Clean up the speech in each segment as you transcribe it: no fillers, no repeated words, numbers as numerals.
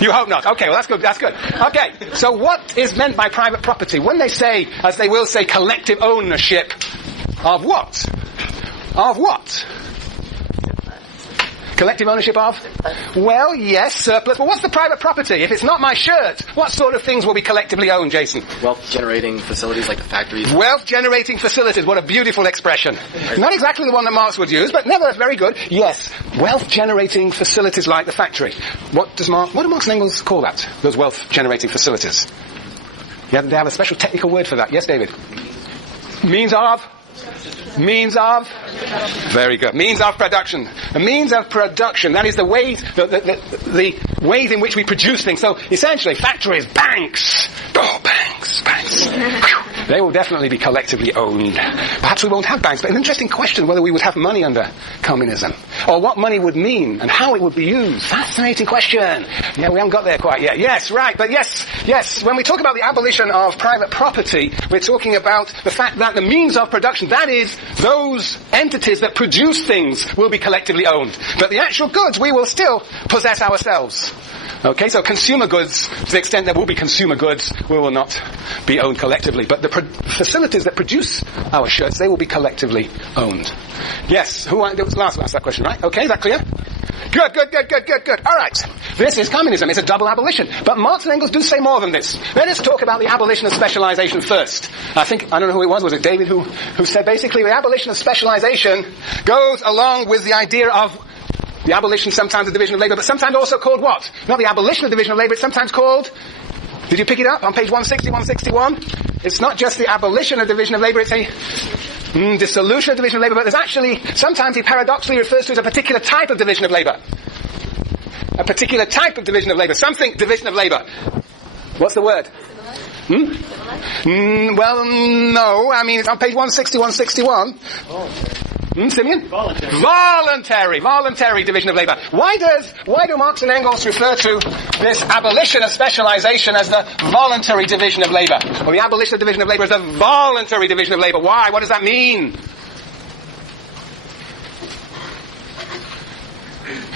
You hope not. Okay, well that's good, that's good. Okay, so what is meant by private property? When they say, as they will say, collective ownership of what? Of what? Collective ownership of? Well, yes, surplus. But what's the private property? If it's not my shirt, what sort of things will be collectively owned, Jason? Wealth-generating facilities like the factories. Wealth-generating facilities. What a beautiful expression. Not exactly the one that Marx would use, but nevertheless very good. Yes, wealth-generating facilities like the factory. What do Marx and Engels call that? Those wealth-generating facilities. Yeah, they have a special technical word for that. Yes, David? Means of? Very good. Means of production. The means of production. That is the ways, the ways in which we produce things. So essentially, factories, banks. Oh, banks. They will definitely be collectively owned. Perhaps we won't have banks, but an interesting question whether we would have money under communism. Or what money would mean and how it would be used. Fascinating question. Yeah, we haven't got there quite yet. Yes, right. But yes. When we talk about the abolition of private property, we're talking about the fact that the means of production, that is, those entities that produce things will be collectively owned. But the actual goods we will still possess ourselves. Okay, so consumer goods, to the extent there will be consumer goods, will not be owned collectively. But the facilities that produce our shirts, they will be collectively owned. Yes, it was last who asked that question, right? Okay, is that clear? Good. All right. This is communism. It's a double abolition. But Marx and Engels do say more than this. Let us talk about the abolition of specialization first. I don't know who it was it David who said basically the abolition of specialization goes along with the idea of the abolition, sometimes the division of labor, but sometimes also called what? Not the abolition of division of labor, it's sometimes called, did you pick it up on page 160, 161? It's not just the abolition of division of labor, it's a dissolution of division of labor, but there's actually, sometimes he paradoxically refers to as a particular type of division of labor. A particular type of division of labor. Something, division of labor. What's the word? Well, no. I mean, it's on page 160, 161. Simeon? Voluntary division of labor. Why do Marx and Engels refer to this abolition of specialization as the voluntary division of labor? Or the abolition of division of labor as the voluntary division of labor? Why? What does that mean?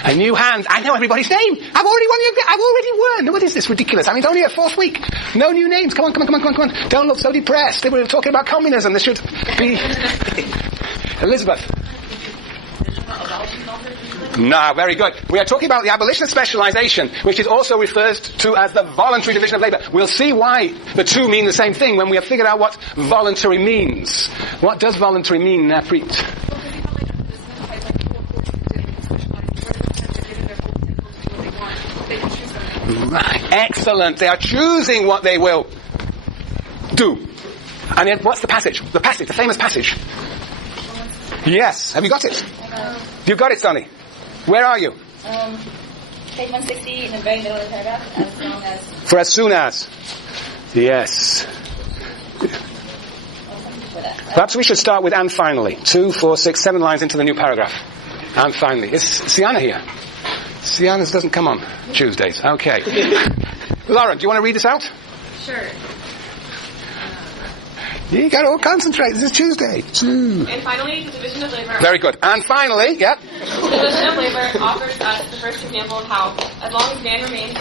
A new hand. I know everybody's name. I've already won. What is this? Ridiculous. I mean, it's only a fourth week. No new names. Come on. Don't look so depressed. They were talking about communism. This should be... Elizabeth. No, very good. We are talking about the abolition of specialization, which is also referred to as the voluntary division of labor. We'll see why the two mean the same thing when we have figured out what voluntary means. What does voluntary mean, Preet? Right, excellent. They are choosing what they will do. And then what's the passage? The famous passage. Yes. Have you got it? You've got it, Sonny. Where are you? Page 160 in the very middle of the paragraph. For as soon as. Yes. Perhaps we should start with and finally. 2, 4, 6, 7 lines into the new paragraph. And finally. Is Sienna here? Sienna doesn't come on Tuesdays. Okay. Lauren, do you want to read this out? Sure. You got to all concentrate. This is Tuesday. And finally, the division of labor. Very good. And finally, The division of labor offers us the first example of how, as long as man remains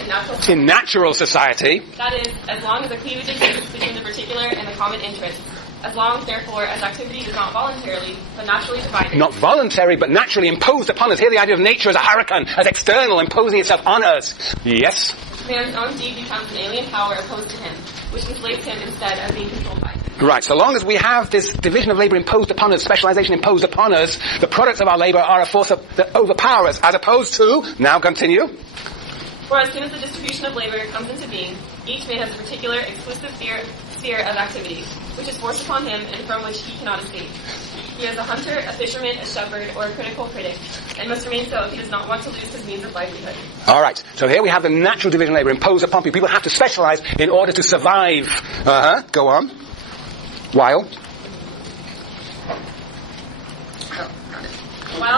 in natural society, that is, as long as a cleavage exists between the particular and the common interests, as long, therefore, as activity is not voluntarily, but naturally divided. Not voluntary, but naturally imposed upon us. Here the idea of nature as a hurricane, as external, imposing itself on us. Yes? Man's own deed becomes an alien power opposed to him, which enslaves him instead of being controlled by him. Right, so long as we have this division of labor imposed upon us, specialization imposed upon us, the products of our labor are a force that overpower us, as opposed to, now continue. For as soon as the distribution of labor comes into being, each man has a particular exclusive sphere of activity, which is forced upon him and from which he cannot escape. He is a hunter, a fisherman, a shepherd, or a critical critic, and must remain so if he does not want to lose his means of livelihood. All right, so here we have the natural division of labor imposed upon people. People have to specialize in order to survive. Go on. While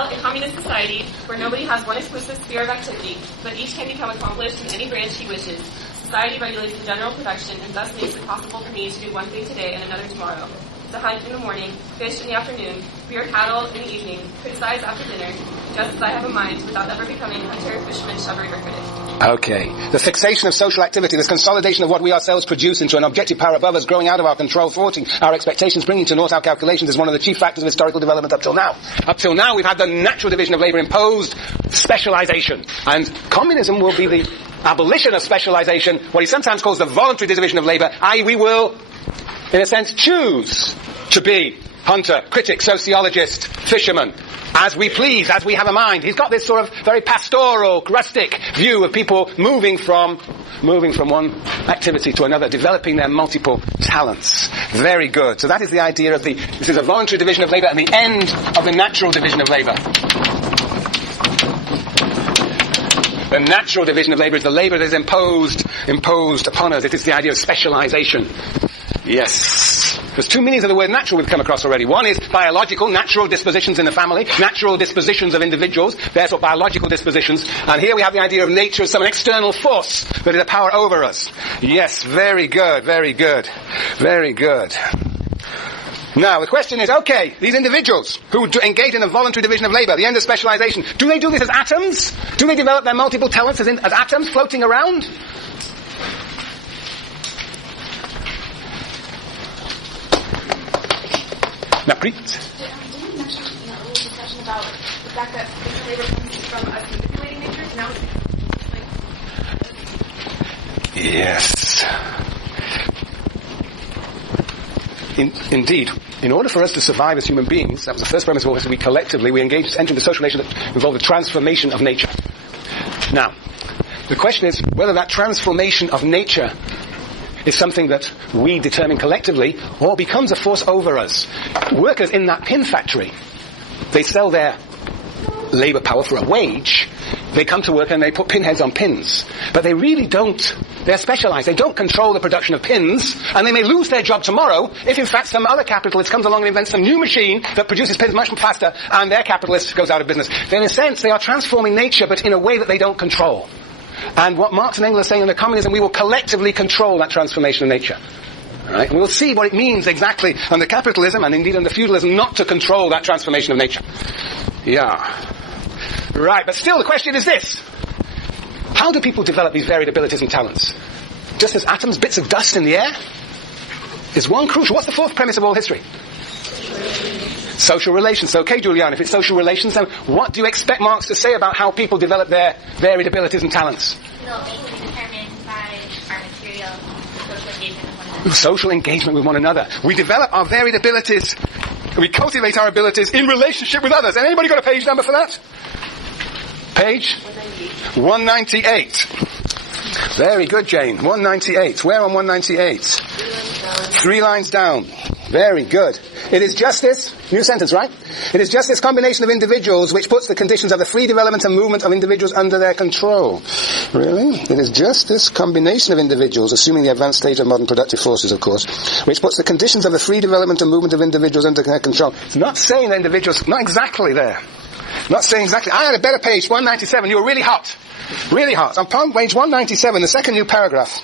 in communist society, where nobody has one exclusive sphere of activity, but each can become accomplished in any branch he wishes, society regulates the general production and thus makes it possible for me to do one thing today and another tomorrow. to hunt in the morning, fish in the afternoon, rear cattle in the evening, criticize after dinner, just as I have a mind, without ever becoming hunter, fisherman, shepherd, or critic. Okay. The fixation of social activity, this consolidation of what we ourselves produce into an objective power above us, growing out of our control, thwarting our expectations, bringing to naught our calculations, is one of the chief factors of historical development up till now. Up till now, we've had the natural division of labor imposed specialization. And communism will be the abolition of specialization, what he sometimes calls the voluntary division of labor, i.e. we will, in a sense, choose to be hunter, critic, sociologist, fisherman, as we please, as we have a mind. He's got this sort of very pastoral, rustic view of people moving from one activity to another, developing their multiple talents. Very good. So that is the idea of this is a voluntary division of labor and the end of the natural division of labor. The natural division of labor is the labor that is imposed upon us. It is the idea of specialization. Yes. There's two meanings of the word natural we've come across already. One is biological, natural dispositions in the family, natural dispositions of individuals, therefore biological dispositions. And here we have the idea of nature as some external force that is a power over us. Yes, very good, very good, very good. Now, the question is, okay, these individuals who engage in a voluntary division of labor, the end of specialization, do they do this as atoms? Do they develop their multiple talents as atoms floating around? Now, please. Didn't you mention in the earlier discussion about the fact that labor comes from a manipulating nature? Now it's Yes. Indeed. In order for us to survive as human beings, that was the first premise of all this, we collectively, we enter into social relation that involved the transformation of nature. Now, the question is whether that transformation of nature is something that we determine collectively or becomes a force over us. Workers in that pin factory, they sell their labor power for a wage. They come to work and they put pinheads on pins. But they really don't, they're specialized. They don't control the production of pins, and they may lose their job tomorrow if in fact some other capitalist comes along and invents some new machine that produces pins much faster, and their capitalist goes out of business. Then in a sense they are transforming nature, but in a way that they don't control. And what Marx and Engels are saying under communism, we will collectively control that transformation of nature. Right? And we'll see what it means exactly under capitalism, and indeed under feudalism, not to control that transformation of nature. Yeah. Right, but still the question is this. How do people develop these varied abilities and talents? Just as atoms, bits of dust in the air? Is one crucial. What's the fourth premise of all history? Social relations. Okay, Julian, if it's social relations, then what do you expect Marx to say about how people develop their varied abilities and talents? They'll be determined by our material social engagement with one another. We develop our varied abilities, we cultivate our abilities in relationship with others. And anybody got a page number for that? Page 198. Very good, Jane. 198. Where on 198? 3 lines down. Very good. It is just this, new sentence, right? It is just this combination of individuals which puts the conditions of the free development and movement of individuals under their control. Really? It is just this combination of individuals, assuming the advanced stage of modern productive forces, of course, which puts the conditions of the free development and movement of individuals under their control. It's not saying that individuals, not exactly there. Not saying exactly. I had a better page, 197. You were really hot. Really hot. On page 197, the second new paragraph.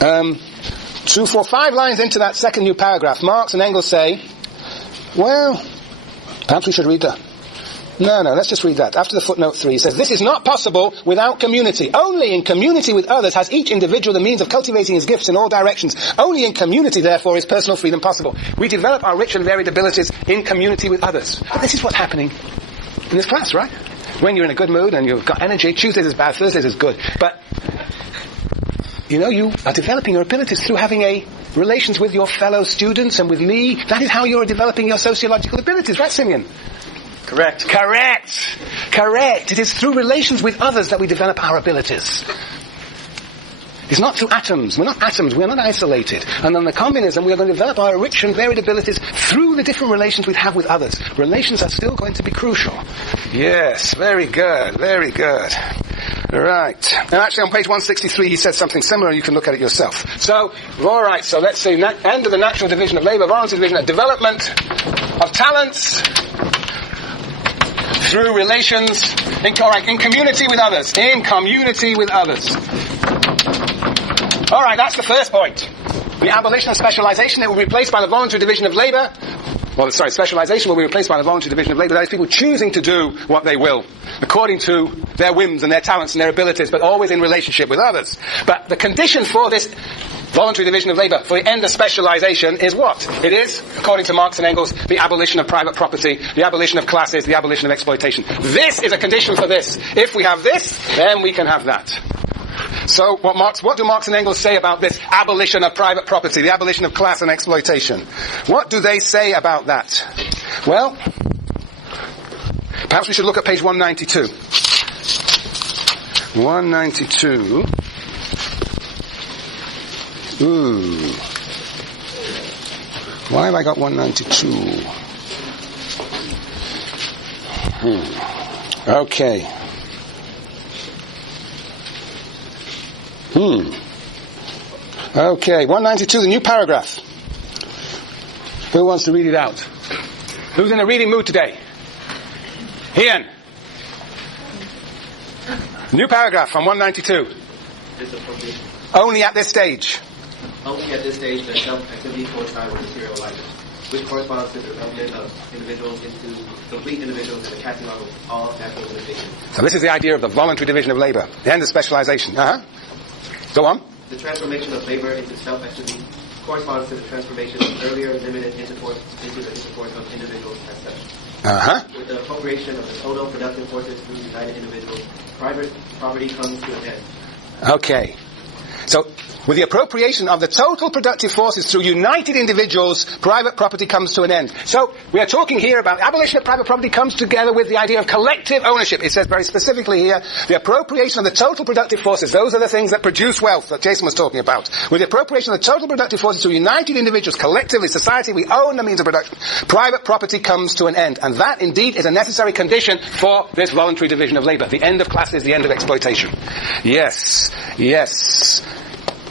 2, 4, 5 lines into that second new paragraph, Marx and Engels say, well, perhaps we should read that. No, let's just read that. After the footnote 3, it says, this is not possible without community. Only in community with others has each individual the means of cultivating his gifts in all directions. Only in community, therefore, is personal freedom possible. We develop our rich and varied abilities in community with others. But this is what's happening in this class, right? When you're in a good mood and you've got energy, Tuesdays is bad, Thursdays is good. But you know, you are developing your abilities through having relations with your fellow students and with me. That is how you are developing your sociological abilities, right, Simeon? Correct. It is through relations with others that we develop our abilities. It's not through atoms. We're not atoms. We're not isolated. And under communism, we are going to develop our rich and varied abilities through the different relations we have with others. Relations are still going to be crucial. Yes, very good, very good. Right. And actually on page 163 he said something similar, you can look at it yourself. So, alright, so let's see, end of the natural division of labour, voluntary division of development of talents through relations, in community with others. In community with others. Alright, that's the first point. the abolition of specialization. It will be replaced by the voluntary division of labor. Well, sorry, specialization will be replaced by the voluntary division of labor. That is, people choosing to do what they will, according to their whims and their talents and their abilities, but always in relationship with others. But the condition for this voluntary division of labor, for the end of specialization, is what? It is, according to Marx and Engels, the abolition of private property, the abolition of classes, the abolition of exploitation. This is a condition for this. If we have this, then we can have that. So what do Marx and Engels say about this abolition of private property, the abolition of class and exploitation? What do they say about that? Well, perhaps we should look at page 192. 192. Ooh. Why have I got 192? Okay. Okay, 192, the new paragraph. Who wants to read it out? Who's in a reading mood today? Ian. New paragraph from 192. Only at this stage. Only at this stage does self-activity coincide with material life, which corresponds to the development of individuals into complete individuals and the casting off of all natural limitations. So this is the idea of the voluntary division of labor, the end of specialization. Go on. The transformation of labor into self-activity corresponds to the transformation of earlier limited intercourse into the intercourse of individuals as such. With the appropriation of the total productive forces through united individuals, private property comes to an end. Okay. So, with the appropriation of the total productive forces through united individuals, private property comes to an end. So, we are talking here about abolition of private property comes together with the idea of collective ownership. It says very specifically here, the appropriation of the total productive forces, those are the things that produce wealth that Jason was talking about. With the appropriation of the total productive forces through united individuals, collectively, society, we own the means of production. Private property comes to an end. And that, indeed, is a necessary condition for this voluntary division of labor. The end of classes, the end of exploitation. Yes.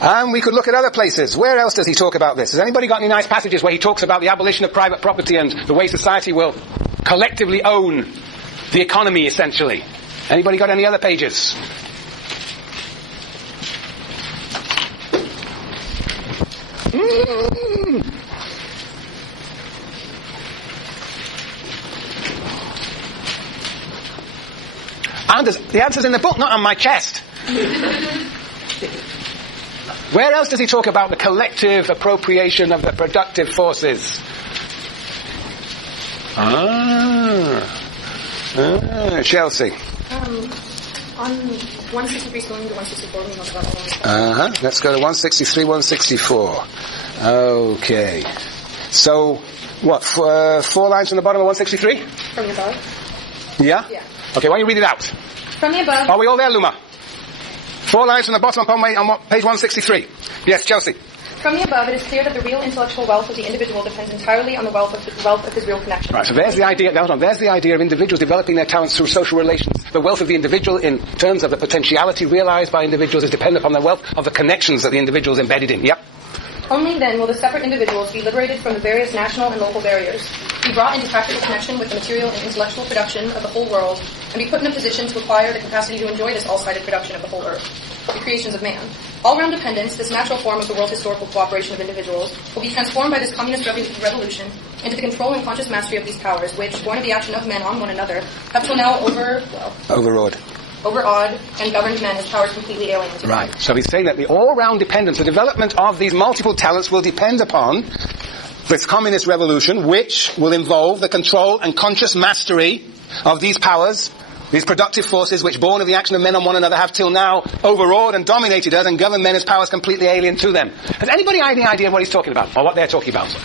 And we could look at other places. Where else does he talk about this? Has anybody got any nice passages where he talks about the abolition of private property and the way society will collectively own the economy, essentially? Anybody got any other pages? Anders, the answer's in the book, not on my chest. Where else does he talk about the collective appropriation of the productive forces? Chelsea. On 163 going to 164, we talk about Let's go to 163, 164. Okay. So, what, 4 lines from the bottom of 163? From the above? Yeah? Yeah. Okay, why don't you read it out? From the above. Are we all there, Luma? 4 lines from the bottom on page 163. Yes, Chelsea. From the above, it is clear that the real intellectual wealth of the individual depends entirely on the wealth of his real connection. Right, so there's the idea, there's the idea of individuals developing their talents through social relations. The wealth of the individual in terms of the potentiality realized by individuals is dependent upon the wealth of the connections that the individual is embedded in. Yep. Only then will the separate individuals be liberated from the various national and local barriers, be brought into practical connection with the material and intellectual production of the whole world, and be put in a position to acquire the capacity to enjoy this all-sided production of the whole earth, the creations of man. All-round dependence, this natural form of the world historical cooperation of individuals, will be transformed by this communist revolution into the control and conscious mastery of these powers, which, born of the action of men on one another, have till now overawed and governed men as powers completely alien to right. So he's saying that the all-round dependence, the development of these multiple talents will depend upon this communist revolution, which will involve the control and conscious mastery of these powers, these productive forces which, born of the action of men on one another, have till now overawed and dominated us and governed men as powers completely alien to them. Has anybody any idea what he's talking about, or what they're talking about?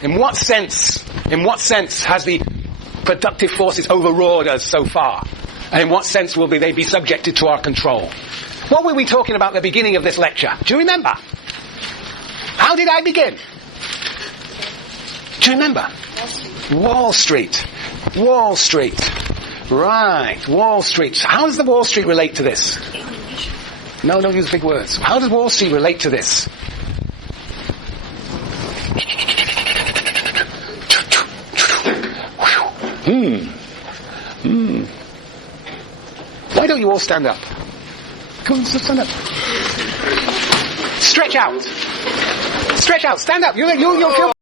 In what sense has the productive forces overawed us so far? And in what sense will they be subjected to our control? What were we talking about at the beginning of this lecture? Do you remember? How did I begin? Do you remember? Wall Street. Right, Wall Street. How does the Wall Street relate to this? No, don't use big words. How does Wall Street relate to this? Why don't you all stand up? Come on, stand up. Stretch out. Stretch out. Stand up. You'll feel